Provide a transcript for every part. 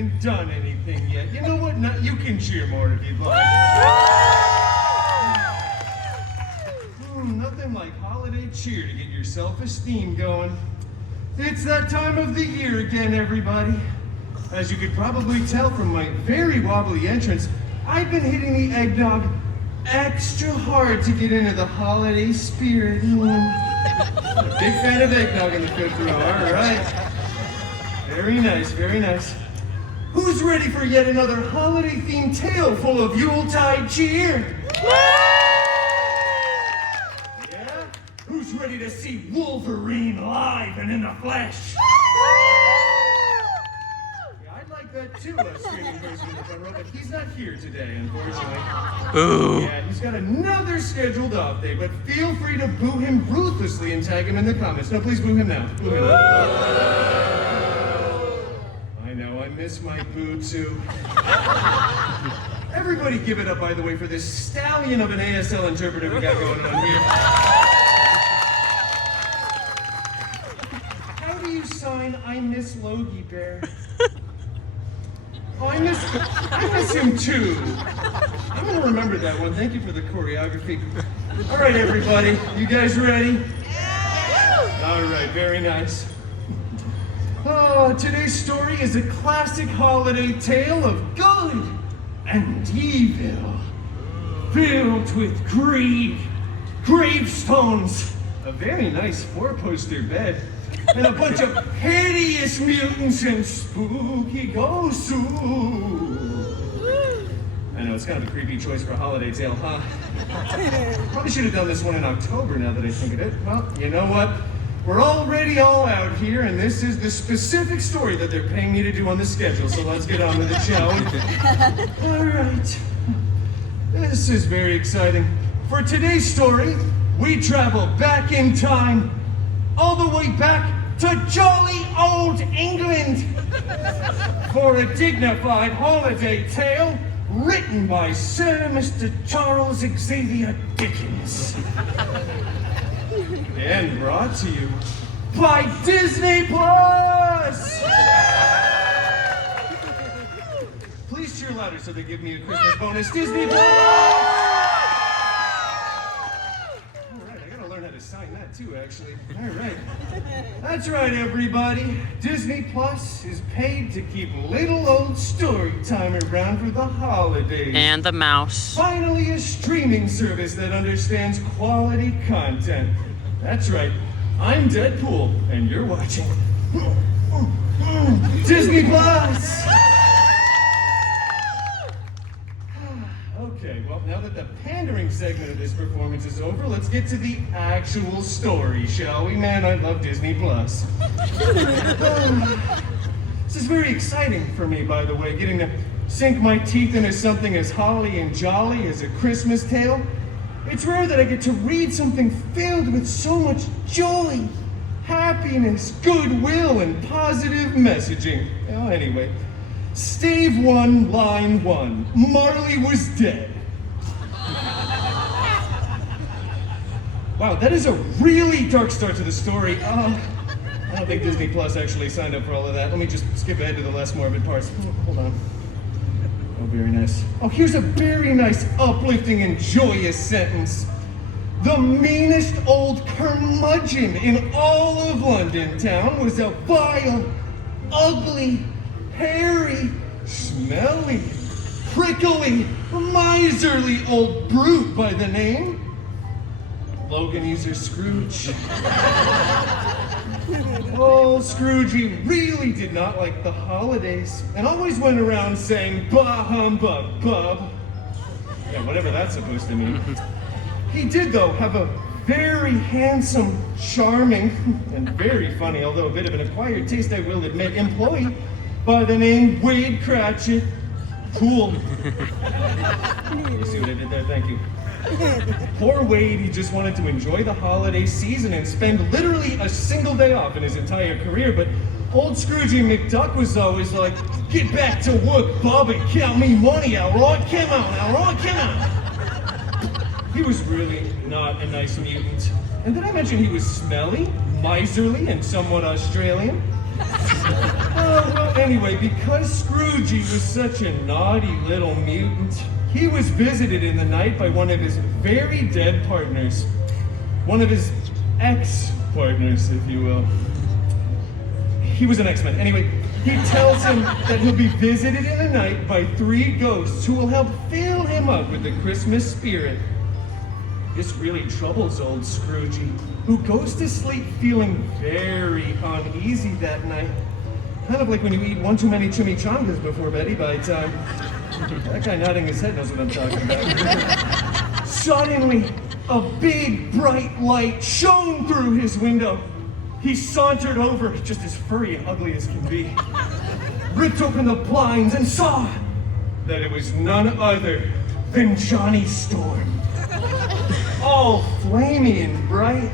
even done anything yet. You know what? No, you can cheer more if you'd like. Nothing like holiday cheer to get your self-esteem going. It's that time of the year again, everybody. As you could probably tell from my very wobbly entrance, I've been hitting the eggnog extra hard to get into the holiday spirit. A big fan of eggnog in the fifth row, all right. Very nice, very nice. Who's ready for yet another holiday-themed tale full of Yuletide cheer? Yeah? Who's ready to see Wolverine live and in the flesh? That too, a screaming person in the front row, but he's not here today, unfortunately. Boo! Yeah, he's got another scheduled off day, but feel free to boo him ruthlessly and tag him in the comments. No, please boo him now. Boo him. I know, I miss my boo too. Everybody give it up, by the way, for this stallion of an ASL interpreter we got going on here. How do you sign I miss Logie Bear? Oh, I miss him too. I'm gonna remember that one. Thank you for the choreography. All right, everybody, you guys ready? All right, very nice. Oh, today's story is a classic holiday tale of good and evil, filled with greed, gravestones, a very nice four-poster bed, and a bunch of hideous mutants and spooky ghosts. I know, it's kind of a creepy choice for a holiday tale, huh? Probably should have done this one in October now that I think of it. Well, you know what? We're already all out here, and this is the specific story that they're paying me to do on the schedule, so let's get on with it, shall we? All right. This is very exciting. For today's story, we travel back in time, all the way back to jolly old England for a dignified holiday tale written by Sir Mr. Charles Xavier Dickens. And brought to you by Disney Plus! Please cheer louder so they give me a Christmas bonus. Disney Plus! Sign that too, actually. All right. That's right, everybody. Disney Plus is paid to keep little old story time around for the holidays. And the mouse. Finally, a streaming service that understands quality content. That's right. I'm Deadpool, and you're watching Disney Plus. Okay, well, now that the pandering segment of this performance is over, let's get to the actual story, shall we? Man, I love Disney Plus. This is very exciting for me, by the way, getting to sink my teeth into something as holly and jolly as a Christmas tale. It's rare that I get to read something filled with so much joy, happiness, goodwill, and positive messaging. Well, anyway. Stave 1, line 1. Marley was dead. Wow, that is a really dark start to the story. I don't think Disney Plus actually signed up for all of that. Let me just skip ahead to the less morbid parts. Hold on. Oh, very nice. Oh, here's a very nice, uplifting, and joyous sentence. The meanest old curmudgeon in all of London town was a vile, ugly, hairy, smelly, prickly, miserly old brute by the name Logan-Easer Scrooge. Oh, Scroogey really did not like the holidays and always went around saying, bah humbug, bub. Yeah, whatever that's supposed to mean. He did, though, have a very handsome, charming, and very funny, although a bit of an acquired taste, I will admit, employee by the name Wade Cratchit. Cool. You see what I did there? Thank you. Poor Wade, he just wanted to enjoy the holiday season and spend literally a single day off in his entire career, but old Scroogey McDuck was always like, get back to work, Bob, and count me money, all right? Come on, all right? Come on. He was really not a nice mutant. And did I mention he was smelly, miserly, and somewhat Australian? Oh, well, Well, anyway, because Scroogey was such a naughty little mutant, he was visited in the night by one of his very dead partners. One of his ex-partners, if you will. He was an X-Men. Anyway, he tells him that he'll be visited in the night by 3 ghosts who will help fill him up with the Christmas spirit. This really troubles old Scroogey, who goes to sleep feeling very uneasy that night. Kind of like when you eat one too many chimichangas before bed, by time. That guy nodding his head knows what I'm talking about. Suddenly, a big bright light shone through his window. He sauntered over, just as furry and ugly as can be, ripped open the blinds and saw that it was none other than Johnny Storm. All flamey and bright.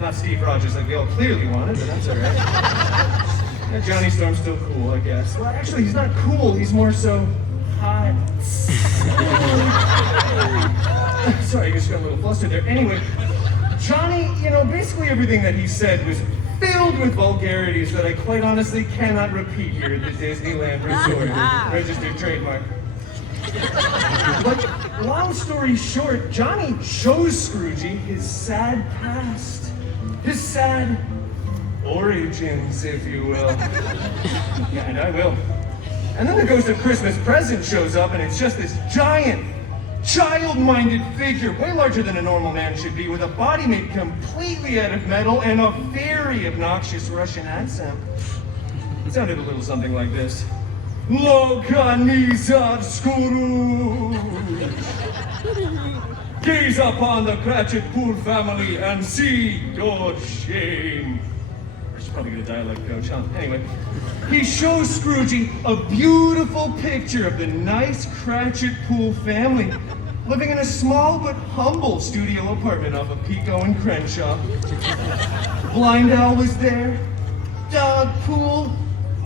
Not Steve Rogers like we all clearly wanted, but that's all right. Yeah, Johnny Storm's still cool, I guess. Well, actually, he's not cool. He's more so hot. Sorry, I just got a little flustered there. Anyway, Johnny, basically everything that he said was filled with vulgarities that I quite honestly cannot repeat here at the Disneyland Resort. Registered trademark. But long story short, Johnny shows Scroogey his sad past. His sad origins, if you will. Yeah, and I will. And then the ghost of Christmas Present shows up, and it's just this giant, child-minded figure, way larger than a normal man should be, with a body made completely out of metal and a very obnoxious Russian accent. It sounded a little something like this. Loganizar Scrooge! Gaze upon the Cratchit-Pool family and see your shame. I should probably get a dialect coach, huh? Anyway, he shows Scroogey a beautiful picture of the nice Cratchit-Pool family living in a small but humble studio apartment off of Pico and Crenshaw. Blind Owl was there, Dog Pool,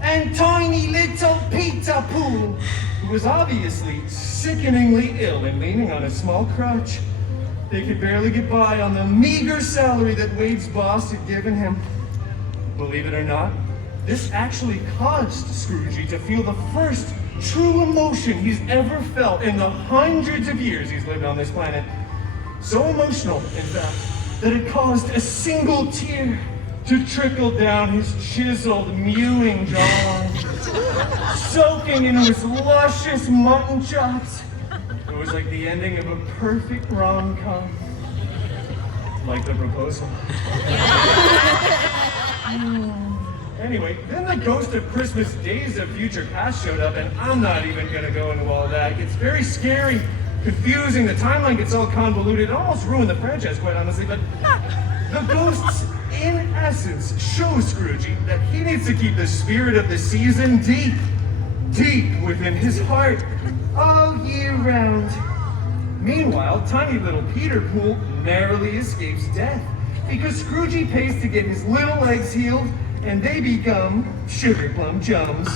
and tiny little Peter Pool, who was obviously sickeningly ill and leaning on a small crutch. They could barely get by on the meager salary that Wade's boss had given him. Believe it or not, this actually caused Scroogey to feel the first true emotion he's ever felt in the hundreds of years he's lived on this planet. So emotional, in fact, that it caused a single tear to trickle down his chiseled, mewing jawline, soaking into his luscious mutton chops. It was like the ending of a perfect rom-com. Like the proposal. Anyway, then the ghost of Christmas Days of Future Past showed up, and I'm not even gonna go into all that. It gets very scary, confusing, the timeline gets all convoluted, it almost ruined the franchise, quite honestly, but the ghosts, in essence, show Scroogey that he needs to keep the spirit of the season deep, deep within his heart, all year round. Meanwhile, tiny little Peter Pool narrowly escapes death, because Scroogey pays to get his little legs healed, and they become sugar plum chums.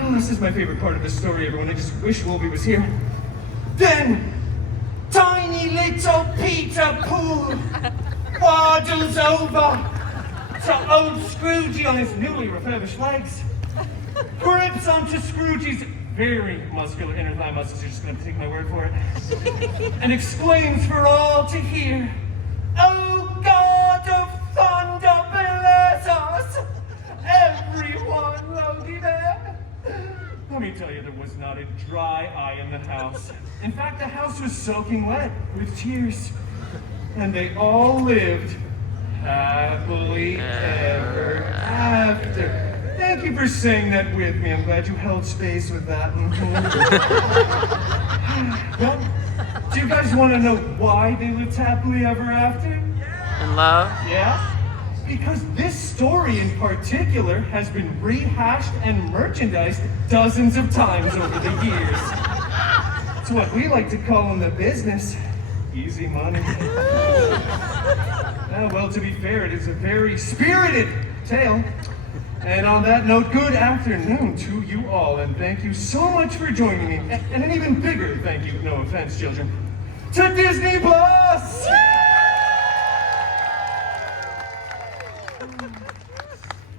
Oh, this is my favorite part of the story, everyone. I just wish Wolby was here. Then, tiny little Peter Pool waddles over to old Scroogey on his newly refurbished legs, grips onto Scroogey's very muscular inner thigh muscles, you're just gonna take my word for it, and exclaims for all to hear, "Oh God of thunder, bless us! Everyone loaded there!" Let me tell you, there was not a dry eye in the house. In fact, the house was soaking wet with tears. And they all lived happily ever after. Thank you for saying that with me. I'm glad you held space with that. Well, do you guys want to know why they lived happily ever after? In love? Yeah? Because this story in particular has been rehashed and merchandised dozens of times over the years. It's what we like to call in the business easy money. Well, to be fair, it is a very spirited tale. And on that note, good afternoon to you all, and thank you so much for joining me. And an even bigger thank you, no offense, children, to Disney Plus!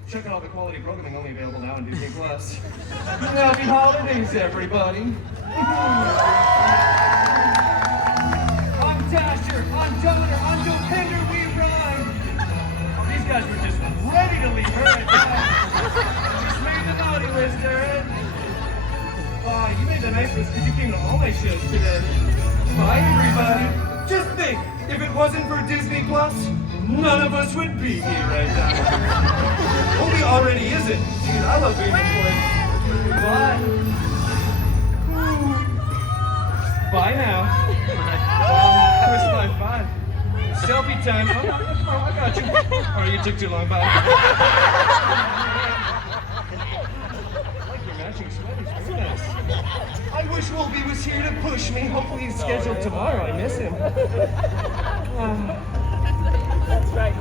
Check out all the quality programming only available now on Disney Plus. Happy holidays, everybody. On Dasher, on Donner, on Dopender, we rhyme. These guys were just ready to leave her at that. Just made the naughty list, Aaron. You made the nice list because you came to all my shows today. Bye, everybody. Just think, if it wasn't for Disney Plus, none of us would be here right now. Well, we already isn't. Dude, I love being employed. Bye. Bye now. Twist my five. Selfie time. Oh, I got you. Oh, you took too long. Bye. Matching sweaters, very nice. I wish Wolby was here to push me. Hopefully he's scheduled tomorrow. I miss him. That's right.